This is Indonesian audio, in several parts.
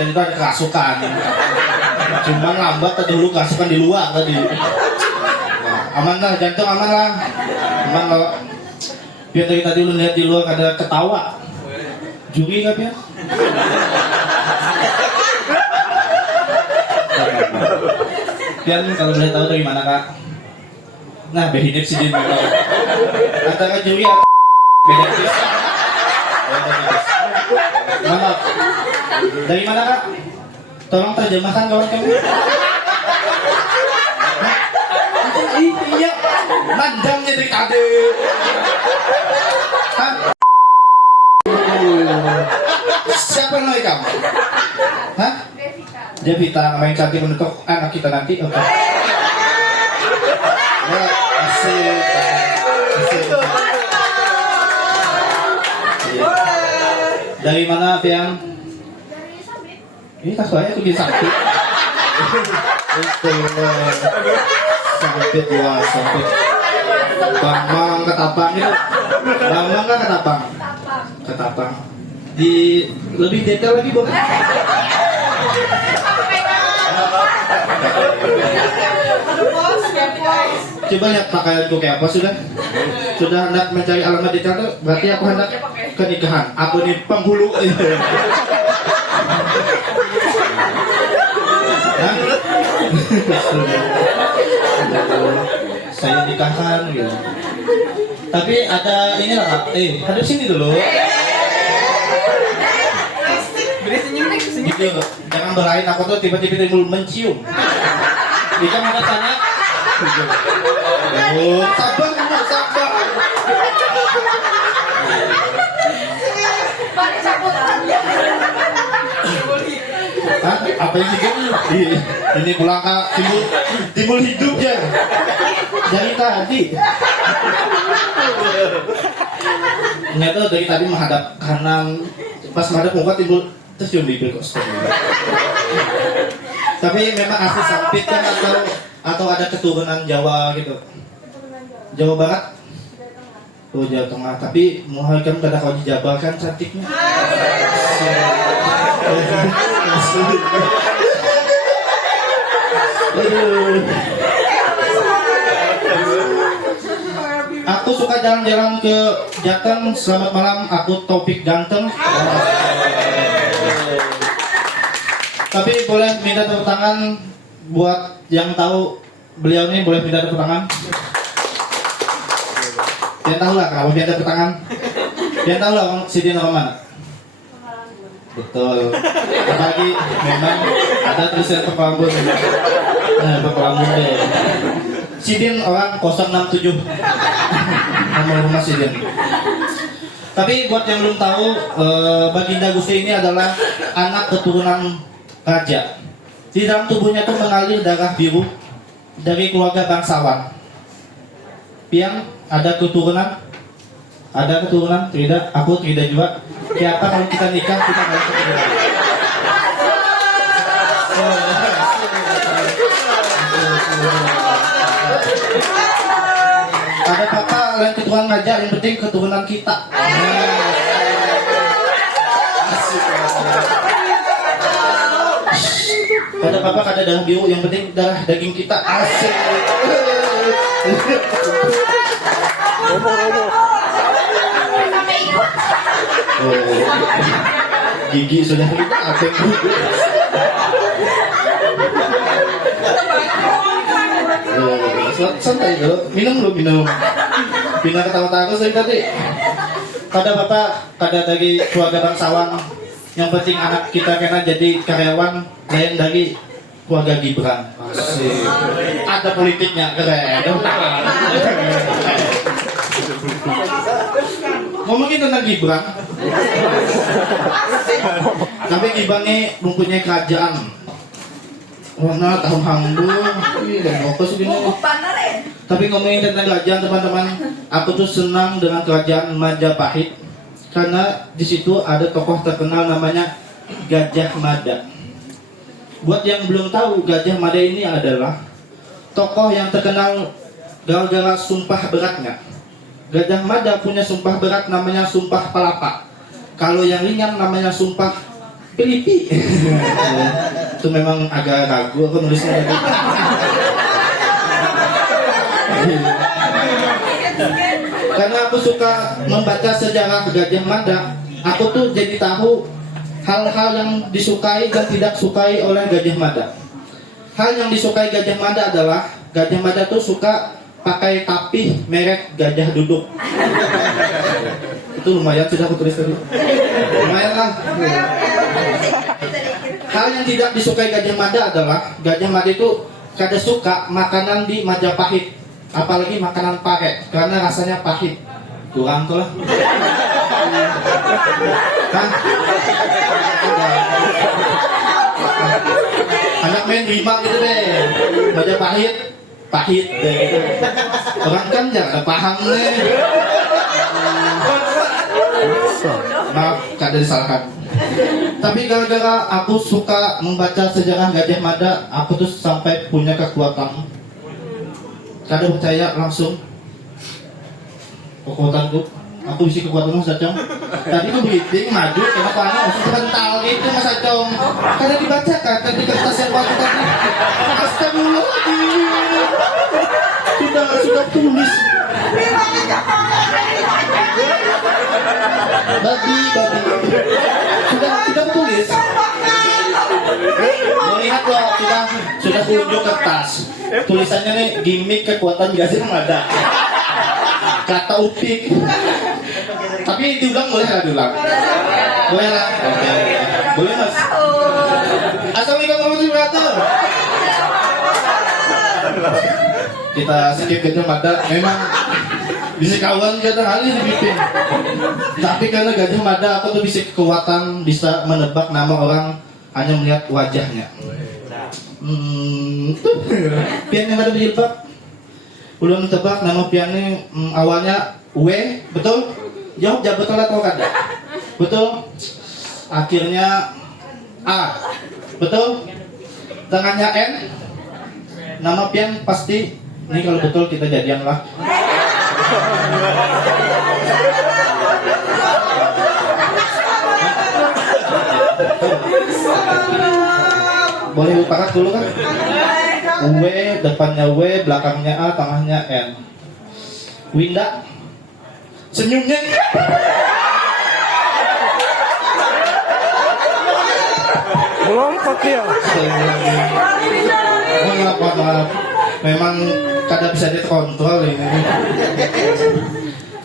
dan itu ada kerasukan. Cuma lambat tadi dulu kerasukan di luar tadi. Nah, aman lah, jantung aman lah. Aman kalau biar dari tadi lu lihat di luar ada ketawa. Juri nggak ya? Pian kalau boleh tahu dari mana kak? Nah, behinik sih dia tahu. Antara juri atau beda tipis. Maaf. Dari mana kak? Tolong terjemahkan kawan kami. Iya, mandangnya dari tadi. Siapa yang lagi kamu? Hah? Devita, nama yang cantik untuk anak kita nanti. Oke. Asik. Dari mana Piang? Dari Sabit. Ini kasuannya tuh di Sabit. Sabit wah Sabit. Bang Ketapang itu. Bang kan Ketapang. Ketapang. Di lebih detail lagi boleh? Coba lihat pakaianku kayak apa sudah? Sudah hendak mencari alamat detail tuh, berarti aku hendak ke nikahan. Aku nih penghulu. Hah? Saya nikahan gitu. Tapi ada ini lah, hadap sini dulu. Gitu, jangan berain aku tuh tiba-tiba timbul mencium. Kita mau tanya. Oh, sabar. Hah? Apa yang digini? Ini pulang kak timbul hidup ya. Dari tadi. Ternyata dari tadi menghadap kanan, pas menghadap muka timbul tercium bibir kok. Tapi memang asli Sabit kan atau ada keturunan Jawa gitu. Jawa Barat. Oh Jawa Tengah. Tapi Muhammad kan pada kau dijabarkan cantiknya. Aku suka jalan-jalan ke Jateng. Selamat malam, aku Topik Ganteng. Tapi boleh minta tepuk tangan buat yang tahu beliau ini, boleh minta tepuk tangan. Yang tahu lah kenapa minta tepuk tangan. Yang tahu lah si Din orang mana? Betul. Apalagi memang ada tulisan Pekalambun. Nah, Pekalambun deh. Si Din orang 067. Nomor rumah si Din. Tapi buat yang belum tahu, Baginda Gusti ini adalah anak keturunan raja. Di dalam tubuhnya tuh mengalir darah biru dari keluarga bangsawan. Piang, ada keturunan? Ada keturunan? Tidak, aku tidak juga. Siapa kalau kita nikah kita harus keturunan. Ada papa lain keturunan raja, yang penting keturunan kita. Ada papa ada darah biru, yang penting darah daging kita. Asik. Gigi sudah kita apa yang santai dulu, minum. Bina ketawa-tawa saya tadi. Kada bapak, kada dari keluarga bangsawan. Yang penting anak kita kena jadi karyawan lain dari keluarga Gibran. Asik. Ada politiknya, keren. Ngomongin tentang Gibran. Tapi Gibran ini mempunyai kerajaan. Warna tahun hangdu, dan fokus gini. Tapi ngomongin tentang kerajaan teman-teman, aku tuh senang dengan kerajaan Majapahit karena di situ ada tokoh terkenal namanya Gajah Mada. Buat yang belum tahu, Gajah Mada ini adalah tokoh yang terkenal gara-gara sumpah beratnya. Gajah Mada punya sumpah berat namanya sumpah pelapa. Kalau yang ringan namanya sumpah Filipi. Itu memang agak ragu aku nulisnya tadi. Karena aku suka membaca sejarah Gajah Mada, aku tuh jadi tahu hal-hal yang disukai dan tidak sukai oleh Gajah Mada. Hal yang disukai Gajah Mada adalah Gajah Mada tuh suka pakai tapih merek gajah duduk. Itu lumayan sudah aku tulis tadi. Lumayan lah. Hal yang tidak disukai Gajah Mada adalah Gajah Mada itu kada suka makanan di Majapahit, apalagi makanan pare, karena rasanya pahit. Kurang tuh lah. Hah? Anak main lima gitu deh. Majapahit pahit deh gitu. Orang kan jangan paham deh. Maaf, kada disalahkan. Tapi gara-gara aku suka membaca sejarah Gajah Mada, aku tuh sampai punya kekuatan. Kada percaya langsung kekuatanku. Aku isi kekuatan Mas Acong. Tadi tuh briefing maju, kenapa masuk kental gitu Mas Acong. Kada dibacakan, tadi kertas yang bagus tadi. Astagfirullahaladzim. Sudah tulis. Babi. Sudah tulis. Melihat loh, sudah unjuk kertas. Tulisannya nih gimmick kekuatan Gajah Mada. Kata Upik. Tapi diulang boleh lah diulang. Boleh lah. Oke. Boleh Mas. Assalamualaikum warahmatullahi wabarakatuh. Kita skip Gajah Mada. Memang bisa kawan kadang hari dibikin. Tapi karena Gajah Mada aku tuh bisa kekuatan, bisa menebak nama orang hanya melihat wajahnya. Pian yang ada berjilbab. Belum tebak nama piannya awalnya W, betul? Jawab betul atau kada? Betul? Akhirnya A, betul? Tengahnya N. Nama pian pasti ini kalau betul kita jadian lah. Boleh lupakan dulu kan? W, depannya W, belakangnya A, tengahnya N. Winda, senyumnya. Melompat dia. Maaf. Memang kada bisa dikontrol ini.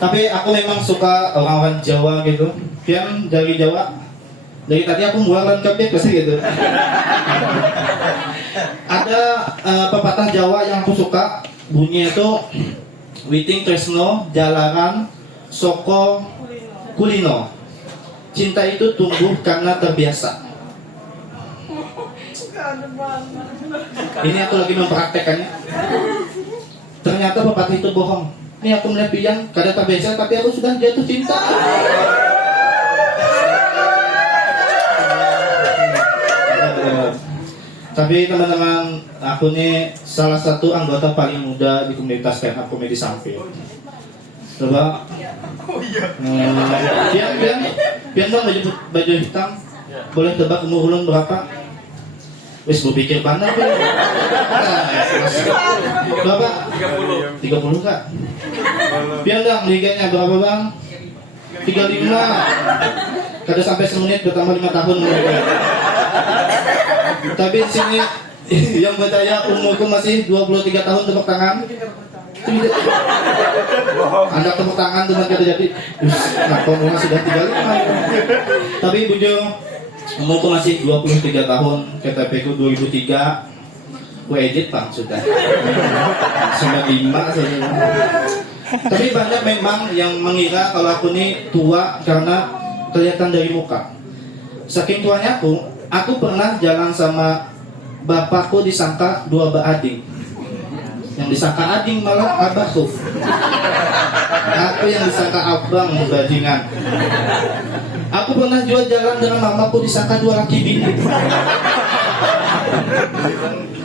Tapi aku memang suka orang-orang Jawa gitu. Pian dari Jawa. Dari tadi aku buang lengkap ya pasti gitu. Ada pepatah Jawa yang aku suka, bunyinya itu Witing Tresno Jalaran Soko Kulino. Cinta itu tumbuh karena terbiasa. Ini aku lagi mempraktekannya. Ternyata pepatah itu bohong. Ini aku melihat Pian kada terbiasa, tapi aku sudah jatuh cinta. Tapi teman-teman, aku ini salah satu anggota paling muda di komunitas stand up comedy Samping. Coba. Pian dong baju hitam. Boleh tebak umur ulun berapa? Wis berpikir pandang kan? Berapa? 30 kak? Pian dong liganya berapa bang? 35. Kada sampai semenit bertambah 5 tahun. Tapi di sini yang bertanya umurku masih 23 tahun, tepuk tangan. Anda tepuk tangan tuh kada jadi. Nah, umurnya sudah 35. Tapi bujung umurku masih 23 tahun. KTP ku 2003. Ku edit bang sudah. 95 saja. Tapi banyak memang yang mengira kalau aku ini tua karena kelihatan dari muka. Saking tuanya aku pernah jalan sama bapakku disangka dua ading. Yang disangka ading malah abahku. Aku yang disangka abang bajingan. Aku pernah juga jalan dengan mamaku disangka dua laki bini.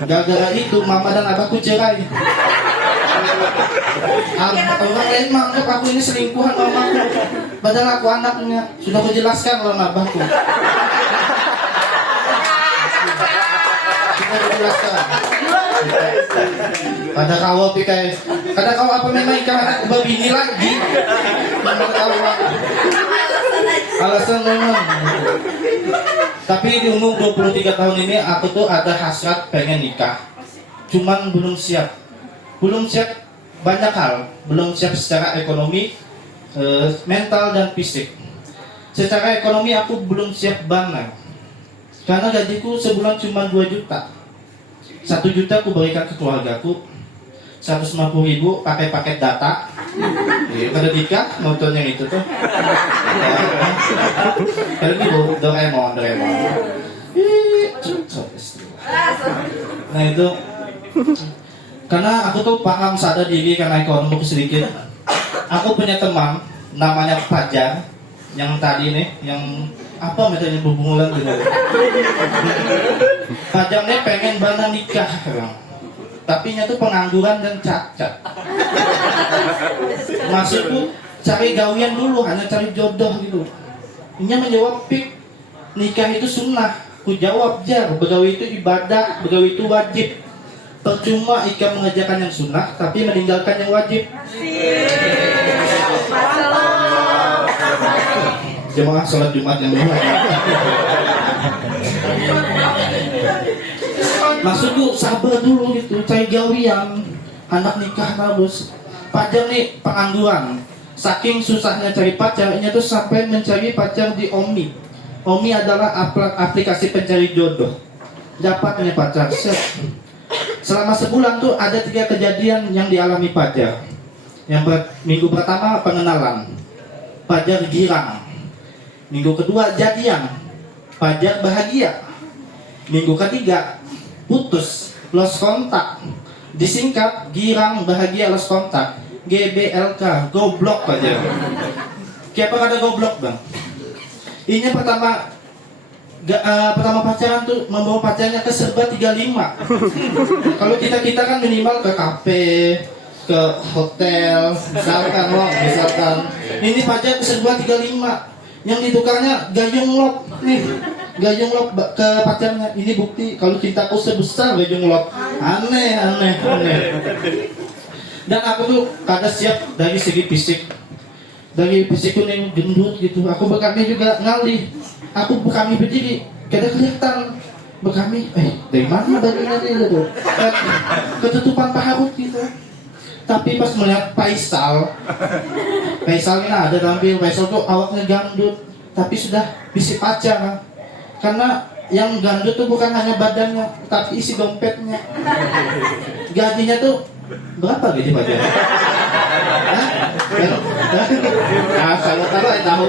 Gara-gara itu mama dan abahku cerai. Orang lain menganggap aku ini selingkuhan mamaku. Padahal aku anaknya. Sudah aku jelaskan oleh abahku. jelaskan. Kada kau pikai, kada kau apa memang ikan anak babi ini lagi? Kada kau alasan memang. Tapi di umur 23 tahun ini aku tuh ada hasrat pengen nikah. Cuman belum siap. Belum siap banyak hal. Belum siap secara ekonomi, mental dan fisik. Secara ekonomi aku belum siap banget. Karena gajiku sebulan cuma 2 juta. 1 juta aku berikan ke keluargaku. 150.000 pakai paket data. Pada nikah nonton yang itu tuh. Kalau gitu Doraemon. Nah itu karena aku tuh paham sadar diri karena ekonomiku sedikit. Aku punya teman namanya Fajar yang tadi nih yang apa metodenya berhubungan gitu. Fajar nih pengen banget nikah bang. Tapi nya tuh pengangguran dan cacat. Maksudku cari gawian dulu, hanya cari jodoh gitu. Nya menjawab pik, nikah itu sunnah. Ku jawab jar, begawi itu ibadah, begawi itu wajib. Percuma Ika mengerjakan yang sunnah, tapi meninggalkan yang wajib. Jemaah sholat Jumat yang mulia. Maksudku sabar dulu gitu, cari gawian, anak nikah harus. Fajar nih pengangguran, saking susahnya cari pacarnya tuh sampai mencari pacar di Omni. Omni adalah aplikasi pencari jodoh. Dapatnya pacar set. Selama sebulan tuh ada 3 kejadian yang dialami Fajar. Minggu pertama pengenalan, Fajar girang. Minggu kedua jadian, Fajar bahagia. Minggu ketiga putus, lost kontak. Disingkat girang bahagia lost kontak. GBLK, goblok aja. Siapa kata goblok bang? Ini pertama pacaran tuh membawa pacarnya ke serba 35. Kalau kita kan minimal ke kafe, ke hotel, misalkan. Ini pacar ke serba 35. Yang ditukarnya gayung lop nih. Gayung lop ke pacarnya. Ini bukti kalau cintaku sebesar gayung lop. Aneh. Dan aku tuh kada siap dari segi fisik. Dari fisikku nih gendut gitu. Aku bekami juga ngalih. Aku bekami berdiri. Kada kelihatan. Bekami, dari mana badannya gitu. Ketutupan paharut gitu. Tapi pas melihat Faisal ini ada tampil. Faisal tuh awaknya gandut, tapi sudah bisa pacar. Karena yang gandut tuh bukan hanya badannya, tapi isi dompetnya. Gajinya tuh berapa gitu Pak? Kalau tahu.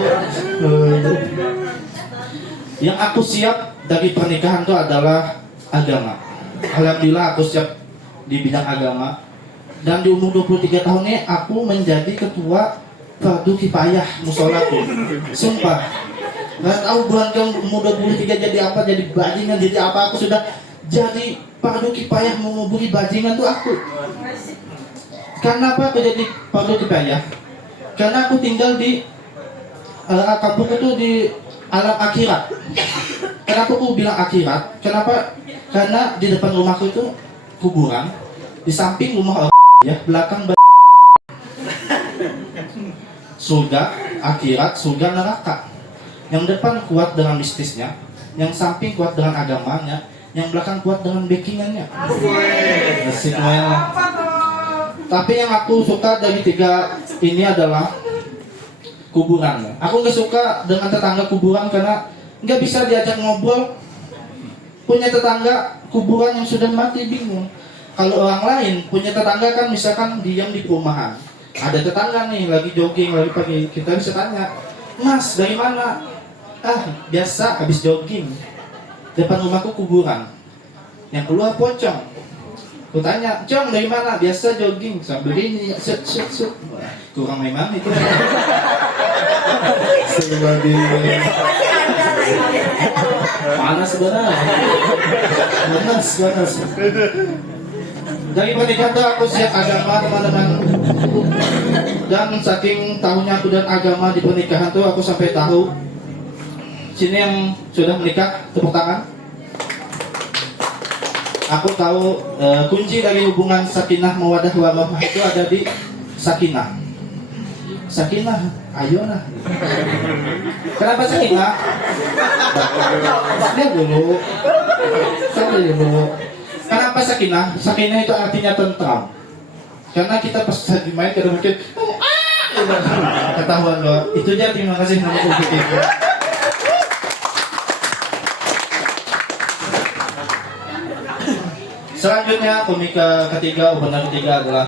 Yang aku siap dari pernikahan itu adalah agama. Alhamdulillah aku siap di bidang agama. Dan di umur 23 tahun ini aku menjadi ketua fardu kifayah musolaku. Sumpah. Gak tahu bulan ke umur 23 jadi apa, jadi bajingan, jadi apa. Aku sudah jadi fardu kifayah menguburi bajingan tuh aku. Karena apa aku jadi fardu kifayah? Karena aku tinggal di kampung itu di alam akhirat. Kenapa aku bilang akhirat? Kenapa? Karena di depan rumahku itu kuburan, di samping rumah orang ya, belakang surga, akhirat, surga, neraka. Yang depan kuat dengan mistisnya, yang samping kuat dengan agamanya, yang belakang kuat dengan backingannya. Asik lumayan. Tapi yang aku suka dari 3 ini adalah kuburan. Aku nggak suka dengan tetangga kuburan karena nggak bisa diajak ngobrol. Punya tetangga kuburan yang sudah mati bingung. Kalau orang lain punya tetangga kan misalkan diam di perumahan. Ada tetangga nih lagi jogging lagi pagi, kita bisa tanya, Mas dari mana? Biasa habis jogging. Depan rumahku kuburan. Yang keluar pocong. Aku tanya, Cong dari mana? Biasa jogging sambil ini set. Kurang memang itu. Panas sebenarnya. Panas. Dari pernikahan aku siap agama teman-teman. Dan saking tahunya aku dan agama di pernikahan tuh aku sampai tahu. Sini yang sudah menikah, tepuk tangan. aku tahu kunci dari hubungan sakinah mawadah warahmah itu ada di sakinah. Sakinah, ayo nah. Kenapa sakinah? Lihat dulu. Sampai dulu. Kenapa sakinah? Sakinah itu artinya tentram. Karena kita pas lagi main kita mungkin ketahuan loh. Itu aja, terima kasih nama Ubik itu. Selanjutnya komika ketiga, opener ketiga adalah